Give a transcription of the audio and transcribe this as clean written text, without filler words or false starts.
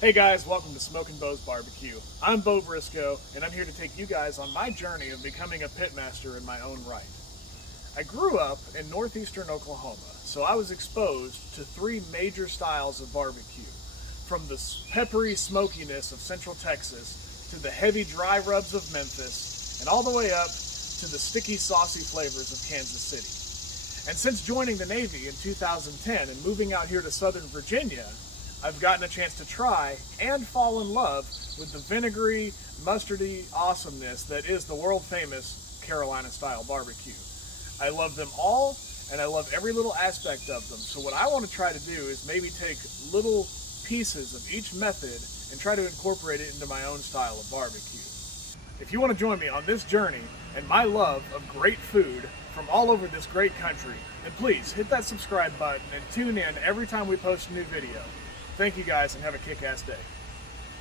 Hey guys, welcome to Smokin Beau's Barbecue. I'm Beau Briscoe, and I'm here to take you guys on my journey of becoming a pitmaster in my own right. I grew up in northeastern Oklahoma, so I was exposed to three major styles of barbecue. From the peppery smokiness of Central Texas, to the heavy dry rubs of Memphis, and all the way up to the sticky saucy flavors of Kansas City. And since joining the Navy in 2010 and moving out here to Southern Virginia, I've gotten a chance to try and fall in love with the vinegary, mustardy awesomeness that is the world famous Carolina style barbecue. I love them all, and I love every little aspect of them. So what I want to try to do is maybe take little pieces of each method and try to incorporate it into my own style of barbecue. If you want to join me on this journey and my love of great food from all over this great country, then please hit that subscribe button and tune in every time we post a new video. Thank you guys and have a kick-ass day.